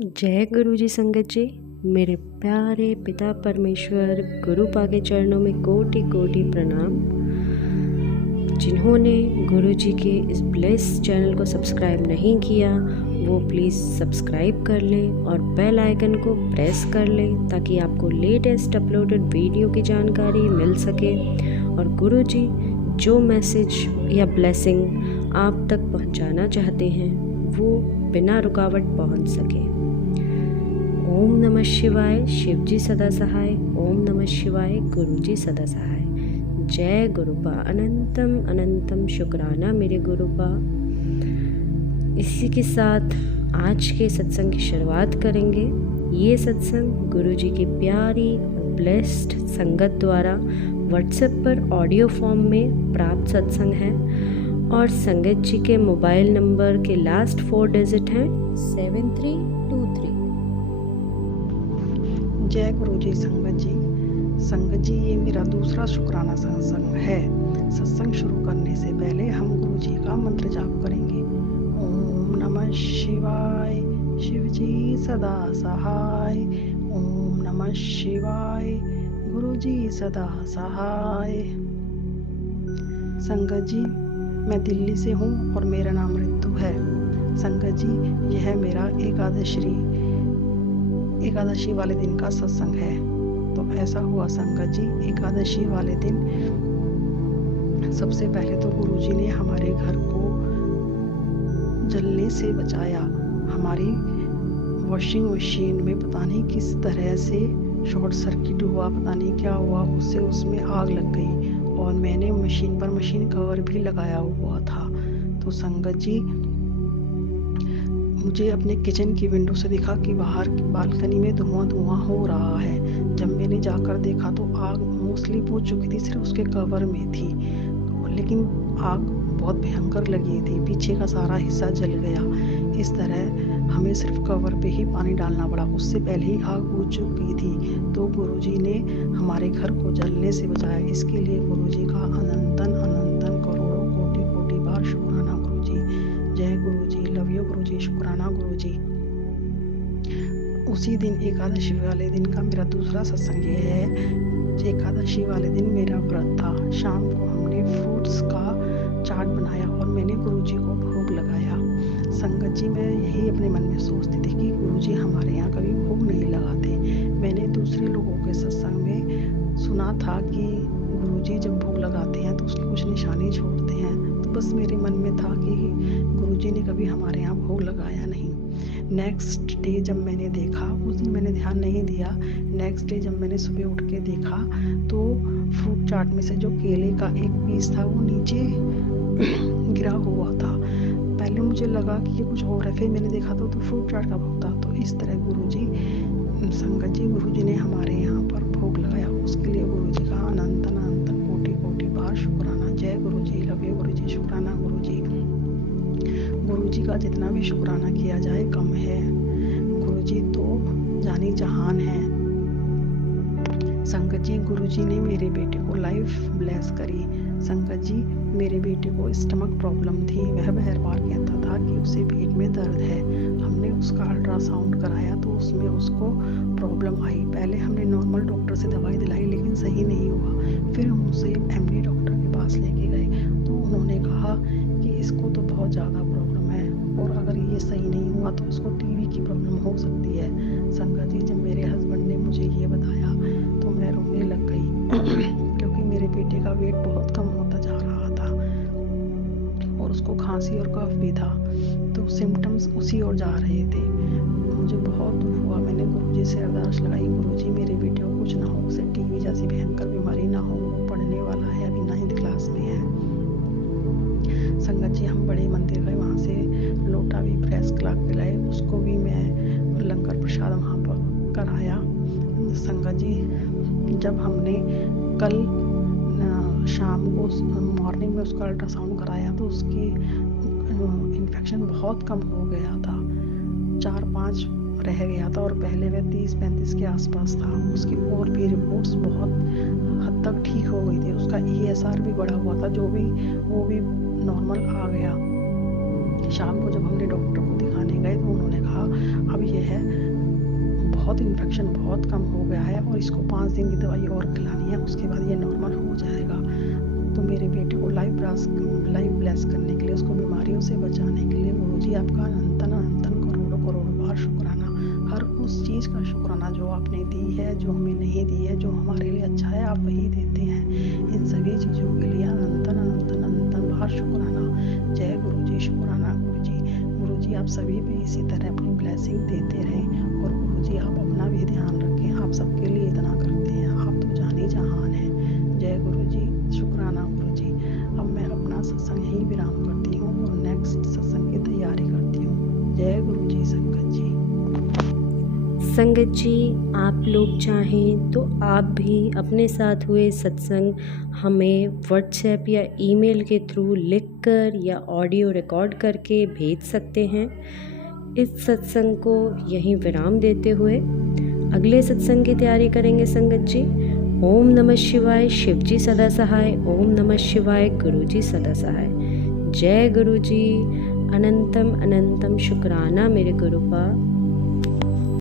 जय गुरु जी संगत जी। मेरे प्यारे पिता परमेश्वर गुरु पाके चरणों में कोटि कोटि प्रणाम। जिन्होंने गुरु जी के इस ब्लेस चैनल को सब्सक्राइब नहीं किया वो प्लीज़ सब्सक्राइब कर लें और बेल आइकन को प्रेस कर लें ताकि आपको लेटेस्ट अपलोडेड वीडियो की जानकारी मिल सके और गुरु जी जो मैसेज या ब्लेसिंग आप तक पहुंचाना चाहते हैं वो बिना रुकावट पहुंच सके। ओम नमः शिवाय, शिव जी सदा सहाय। ओम नमः शिवाय, गुरु जी सदा सहाय। जय गुरुपा, अनंतम अनंतम शुक्राना मेरे गुरुपा। इसी के साथ आज के सत्संग की शुरुआत करेंगे। ये सत्संग गुरु जी की प्यारी और ब्लेस्ड संगत द्वारा व्हाट्सएप पर ऑडियो फॉर्म में प्राप्त सत्संग है और संगत जी के मोबाइल नंबर के लास्ट 4 डिजिट हैं 7323। जय गुरु जी संगत जी। संगत जी, ये मेरा दूसरा शुक्राना सत्संग है। सत्संग शुरू करने से पहले हम गुरु जी का मंत्र जाप करेंगे। ओम नमः शिवाय, शिव जी सदा सहाय। ओम नमः शिवाय, गुरु जी सदा सहाय। संगत जी, मैं दिल्ली से हूँ और मेरा नाम रितु है। संगत जी, यह मेरा एकादशी वाले दिन का सत्संग है। तो ऐसा हुआ संगत जी, एकादशी वाले दिन सबसे पहले तो गुरुजी ने हमारे घर को जलने से बचाया। हमारी वॉशिंग मशीन में पता नहीं किस तरह से शॉर्ट सर्किट हुआ, पता नहीं क्या हुआ, उससे उसमें आग लग गई और मैंने मशीन कवर भी लगाया हुआ था। तो संगत जी, मुझे अपने किचन की विंडो से दिखा कि बाहर की बालकनी में धुआं हो रहा है। जब मैंने जाकर देखा तो आग मोस्टली बुझ चुकी थी, सिर्फ उसके कवर में थी। लेकिन आग बहुत भयंकर लगी थी, पीछे का सारा हिस्सा जल गया। इस तरह हमें सिर्फ कवर पे ही पानी डालना पड़ा, उससे पहले ही आग बुझ चुकी थी। तो गुरुजी ने हमारे घर को जलने से बचाया। इसके लिए गुरुजी का अनंतन अनंतन करोड़ों कोटि कोटि बार शुक्राना गुरुजी। जय गुरुजी, लव यू गुरुजी, शुक्राना गुरुजी। उसी दिन एकादशी वाले दिन का मेरा दूसरा सत्संग ये है। एकादशी वाले दिन मेरा व्रत था। शाम को हमने फ्रूट्स का चाट बनाया और मैंने गुरुजी को भोग लगाया। संगत जी, मैं यही अपने मन में सोचती थी कि गुरुजी हमारे यहाँ कभी भोग नहीं लगाते। मैंने दूसरे लोगों के सत्संग में सुना था कि गुरुजी जब भोग लगाते हैं तो उसकी कुछ निशानी छोड़ते हैं। तो बस मेरे मन में था कि गुरुजी ने कभी हमारे यहाँ भोग लगाया नहीं। नेक्स्ट डे जब मैंने देखा, उस दिन मैंने ध्यान नहीं दिया, नेक्स्ट डे जब मैंने सुबह उठ के देखा तो फ्रूट चाट में से जो केले का एक पीस था वो नीचे गिरा हुआ था। पहले मुझे लगा कि ये कुछ और है, फिर मैंने देखा तो फ्रूट चाट का भोग था। तो इस तरह गुरुजी संगत जी, गुरुजी ने हमारे यहाँ पर भोग लगाया। उसके लिए गुरुजी का अनंत अनंत कोटि कोटि बार शुक्राना। जय गुरुजी, लव यू गुरुजी, शुक्राना गुरुजी। गुरुजी का जितना भी शुक्राना किया जाए कम है। गुरुजी तो जानी जहान है। संगत जी, गुरुजी ने मेरे बेटे को लाइफ ब्लेस करी। संगत जी, मेरे बेटे को स्टमक प्रॉब्लम थी। वह बार बार कहता था कि उसे पेट में दर्द है। हमने उसका अल्ट्रासाउंड कराया तो उसमें उसको प्रॉब्लम आई। पहले हमने नॉर्मल डॉक्टर से दवाई दिलाई लेकिन सही नहीं हुआ। फिर हम उसे एमडी डॉक्टर के पास लेके गए तो उन्होंने कहा कि इसको तो बहुत ज़्यादा प्रॉब्लम है और अगर ये सही नहीं हुआ तो उसको टीबी की प्रॉब्लम हो सकती है। संगत जी, जब मेरे हस्बैंड ने मुझे ये बताया तो मैं रोने लग गई क्योंकि मेरे बेटे का वेट बहुत कम होता जा रहा था और उसको खांसी और कफ भी था। तो सिम्टम्स उसी ओर जा रहे थे। मुझे बहुत दुख हुआ। मैंने गुरुजी से अरदास लगाई, गुरुजी मेरे बेटे को कुछ ना हो, उसे टीबी जैसी भयंकर बीमारी ना हो। वो पढ़ने वाला है, अभी 9th क्लास में है। संगत जी, हम बड़े मंदिर गए, वहाँ से लोटा भी प्रेस करा के लाए, उसको भी मैं लंगर प्रसाद वहाँ पर कराया। संगत जी, जब हमने कल शाम को मॉर्निंग में उसका अल्ट्रासाउंड कराया तो उसकी इन्फेक्शन बहुत कम हो गया था, 4-5 रह गया था और पहले वह 30-35 के आसपास था। उसकी और भी रिपोर्ट्स बहुत हद तक ठीक हो गई थी। उसका ESR भी बढ़ा हुआ था, वो भी नॉर्मल आ गया। शाम को जब हमने डॉक्टर को दिखाने गए तो उन्होंने कहा अब यह है बहुत इन्फेक्शन बहुत कम हो गया है और इसको 5 दिन की दवाई और खिलानी है, उसके बाद ये नॉर्मल हो जाएगा। तो मेरे बेटे को लाइव ब्लेस करने के लिए, उसको बीमारियों से बचाने के लिए गुरुजी आपका अनंतन अनंतन करोड़ों करोड़ों बार शुक्राना। हर उस चीज़ का शुक्राना जो आपने दी है, जो हमें नहीं दी है, जो हमारे लिए अच्छा है आप वही देते हैं। इन सभी चीज़ों के लिए अनंतन अनंतन अनंतन बार शुक्राना। जय गुरुजी, शुक्राना गुरुजी। गुरुजी आप सभी पे इसी तरह अपनी ब्लेसिंग देते रहें और गुरुजी आप अपना भी ध्यान रखें। आप सबके लिए इतना करते हैं, आप तो जाने जहान हैं। जय गुरुजी, शुक्राना गुरुजी। अब मैं अपना सत्संग यही विराम करती हूँ और नेक्स्ट सत्संग की तैयारी करती हूँ। जय गुरुजी संगत जी। संगत जी, आप लोग चाहें तो आप भी अपने साथ हुए सत्संग हमें व्हाट्सएप या ईमेल के थ्रू लिखकर या ऑडियो रिकॉर्ड करके भेज सकते हैं। इस सत्संग को यहीं विराम देते हुए अगले सत्संग की तैयारी करेंगे संगत जी। ओम नमः शिवाय, शिव जी सदा सहाय। ओम नमः शिवाय, गुरु जी सदा सहाय। जय गुरु जी। अनंतम अनंतम शुक्राना मेरे गुरुपा।